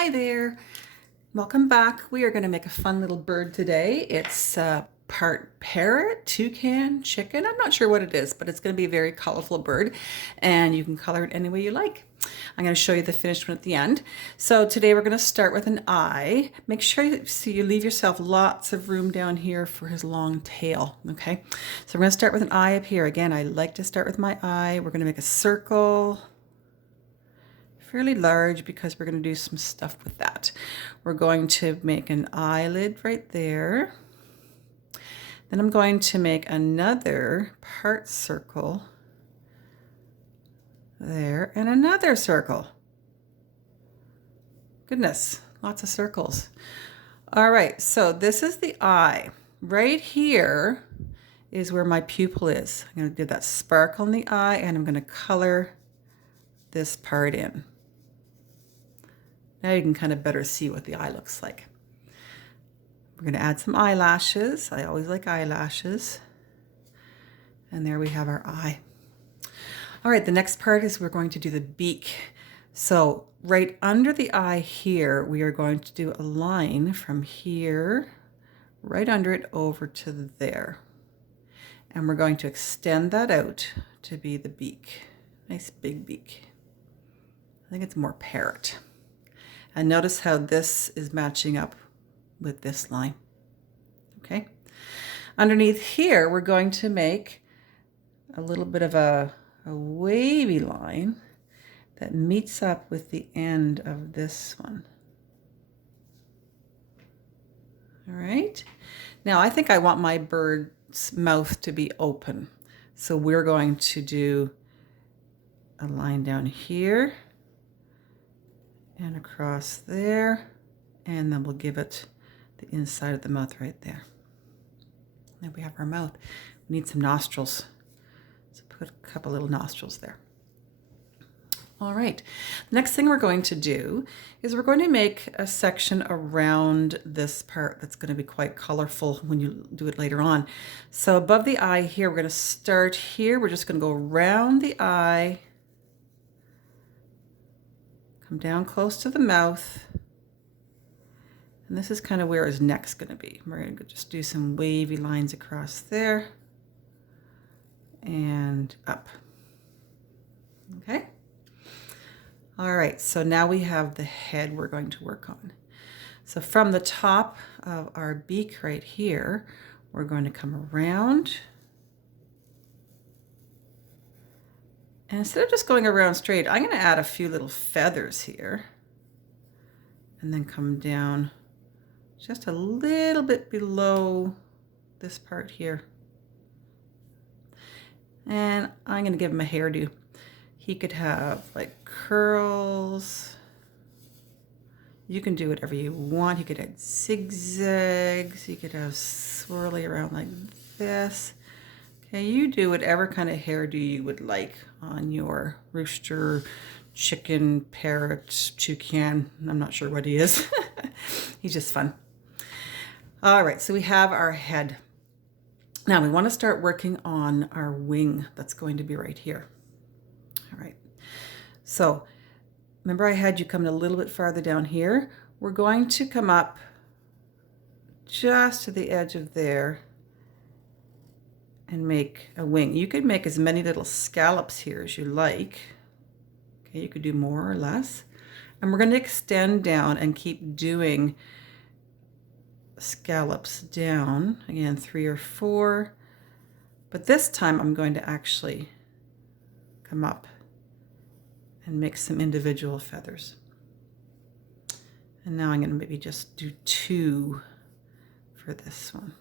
Hi there, welcome back. We are going to make a fun little bird today. It's part parrot, toucan, chicken. I'm not sure what it is, but it's going to be a very colorful bird and you can color it any way you like. I'm going to show you the finished one at the end. So today we're going to start with an eye. Make sure you leave yourself lots of room down here for his long tail, okay? So we're going to start with an eye up here. Again, I like to start with my eye. We're going to make a circle. Fairly large because we're going to do some stuff with that. We're going to make an eyelid right there. Then I'm going to make another part circle there and another circle. Goodness, lots of circles. All right, so this is the eye. Right here is where my pupil is. I'm going to do that sparkle in the eye and I'm going to color this part in. Now you can kind of better see what the eye looks like. We're going to add some eyelashes. I always like eyelashes. And there we have our eye. All right, the next part is we're going to do the beak. So right under the eye here, we are going to do a line from here, right under it over to there. And we're going to extend that out to be the beak. Nice big beak. I think it's more parrot. And notice how this is matching up with this line. Okay. Underneath here, we're going to make a little bit of a wavy line that meets up with the end of this one. All right. Now I think I want my bird's mouth to be open. So we're going to do a line down here and across there, and then we'll give it the inside of the mouth right there. There we have our mouth. We need some nostrils, so put a couple little nostrils there. All right, the next thing we're going to do is we're going to make a section around this part that's going to be quite colorful when you do it later on. So above the eye here, we're going to start here. We're just going to go around the eye, come down close to the mouth, and this is kind of where his neck's going to be. We're going to just do some wavy lines across there and up. Okay. All right, so now we have the head we're going to work on. So from the top of our beak right here, we're going to come around. And instead of just going around straight, I'm going to add a few little feathers here and then come down just a little bit below this part here. And I'm going to give him a hairdo. He could have like curls. You can do whatever you want. You could add zigzags. You could have swirly around like this. Okay, you do whatever kind of hairdo you would like on your rooster, chicken, parrot, toucan. I'm not sure what he is. He's just fun. All right, so we have our head. Now we want to start working on our wing that's going to be right here. All right, so remember I had you come a little bit farther down here. We're going to come up just to the edge of there and make a wing. You could make as many little scallops here as you like. Okay, you could do more or less. And we're going to extend down and keep doing scallops down. Again, 3 or 4. But this time I'm going to actually come up and make some individual feathers. And now I'm going to maybe just do 2 for this one.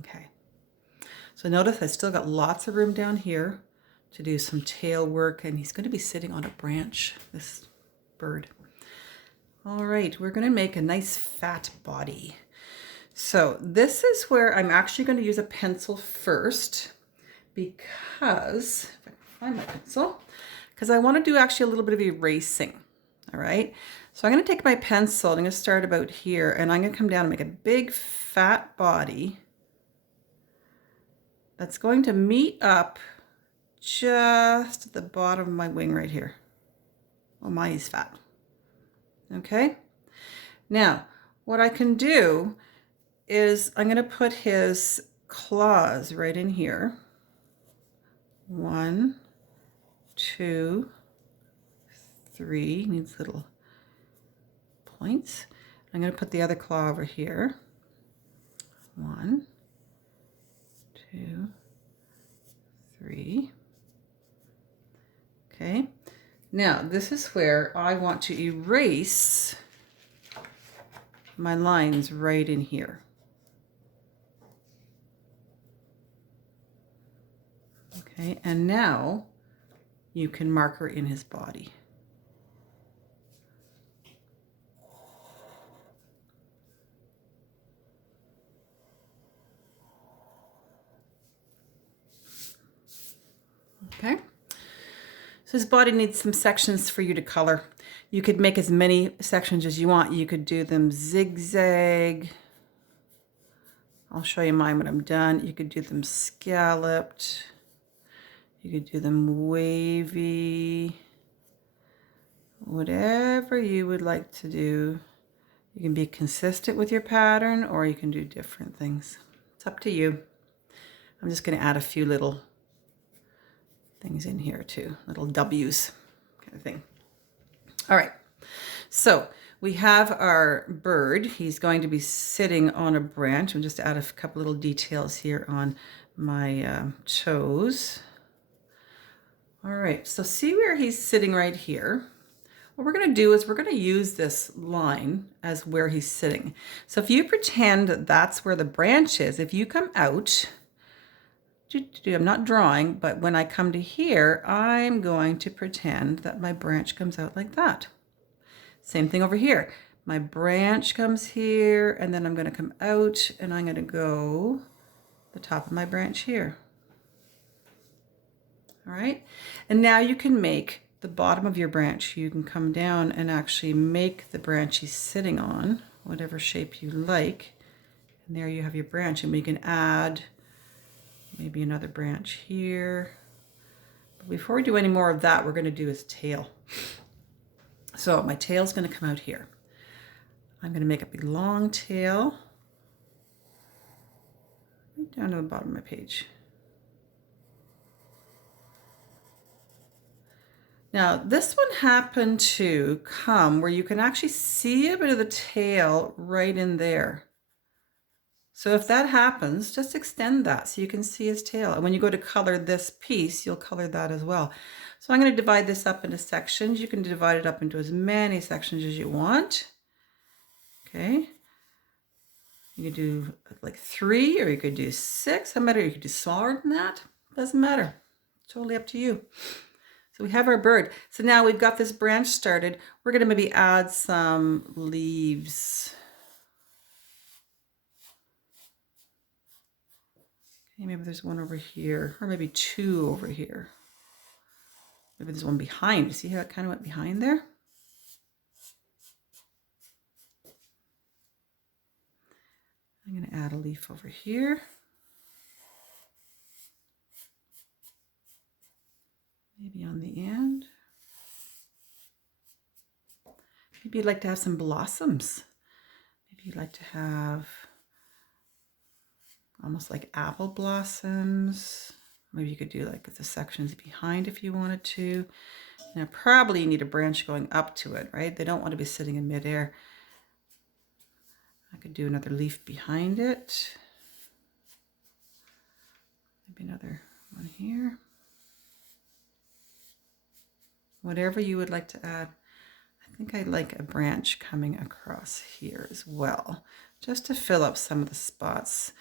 Okay, so notice I still got lots of room down here to do some tail work, and he's going to be sitting on a branch, this bird. All right, we're going to make a nice fat body. So this is where I'm actually going to use a pencil first because, if I can find my pencil, because I want to do actually a little bit of erasing. All right, so I'm going to take my pencil, I'm going to start about here, and I'm going to come down and make a big fat body that's going to meet up just at the bottom of my wing right here. Oh my, he's fat. Okay. Now, what I can do is I'm going to put his claws right in here. 1, 2, 3. Needs little points. I'm going to put the other claw over here. 1, 2, 3. Okay. Now, this is where I want to erase my lines right in here. Okay, and now you can marker in his body. Okay, so his body needs some sections for you to color. You could make as many sections as you want. You could do them zigzag. I'll show you mine when I'm done. You could do them scalloped. You could do them wavy. Whatever you would like to do. You can be consistent with your pattern, or you can do different things. It's up to you. I'm just going to add a few little things in here too, little W's kind of thing. All right, so we have our bird. He's going to be sitting on a branch. I'll just add a couple little details here on my toes. All right, so see where he's sitting right here. What we're going to do is we're going to use this line as where he's sitting. So if you pretend that that's where the branch is, if you come out, I'm not drawing, but when I come to here, I'm going to pretend that my branch comes out like that. Same thing over here. My branch comes here, and then I'm going to come out, and I'm going to go the top of my branch here. All right, and now you can make the bottom of your branch. You can come down and actually make the branch he's sitting on, whatever shape you like. And there you have your branch, and we can add maybe another branch here. But before we do any more of that, we're going to do his tail. So my tail's going to come out here. I'm going to make a big long tail right down to the bottom of my page. Now, this one happened to come where you can actually see a bit of the tail right in there. So if that happens, just extend that so you can see his tail. And when you go to color this piece, you'll color that as well. So I'm going to divide this up into sections. You can divide it up into as many sections as you want. Okay. You could do like 3, or you could do 6. Doesn't matter. You could do smaller than that. Doesn't matter. Totally up to you. So we have our bird. So now we've got this branch started. We're going to maybe add some leaves. Okay, maybe there's one over here, or maybe 2 over here. Maybe there's one behind. You see how it kind of went behind there? I'm going to add a leaf over here. Maybe on the end. Maybe you'd like to have some blossoms. Maybe you'd like to have almost like apple blossoms. Maybe you could do like the sections behind if you wanted to. Now probably you need a branch going up to it, right? They don't want to be sitting in midair. I could do another leaf behind it. Maybe another one here. Whatever you would like to add. I think I like a branch coming across here as well, just to fill up some of the spots.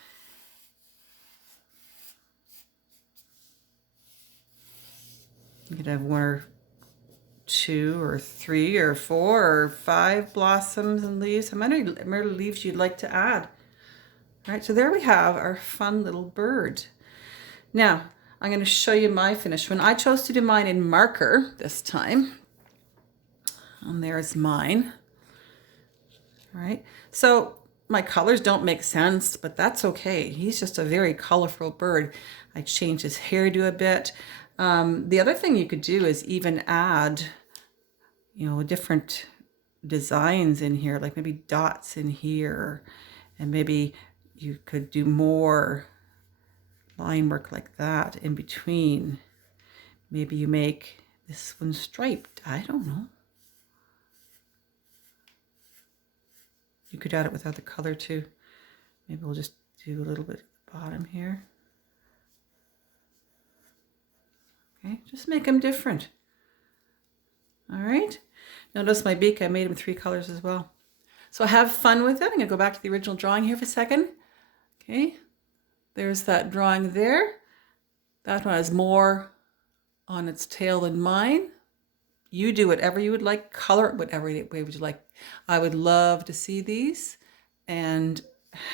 You could have 1 or 2 or 3 or 4 or 5 blossoms and leaves. How many leaves you'd like to add? All right, so there we have our fun little bird. Now, I'm going to show you my finish one. I chose to do mine in marker this time. And there's mine. All right, so my colors don't make sense, but that's okay. He's just a very colorful bird. I changed his hairdo a bit. The other thing you could do is even add, you know, different designs in here, like maybe dots in here, and maybe you could do more line work like that in between. Maybe you make this one striped. I don't know. You could add it without the color too. Maybe we'll just do a little bit at the bottom here. Okay, just make them different. All right. Notice my beak, I made them 3 colors as well. So have fun with it. I'm going to go back to the original drawing here for a second. Okay, there's that drawing there. That one has more on its tail than mine. You do whatever you would like, color it whatever way would you like. I would love to see these, and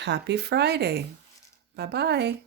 happy Friday. Bye-bye.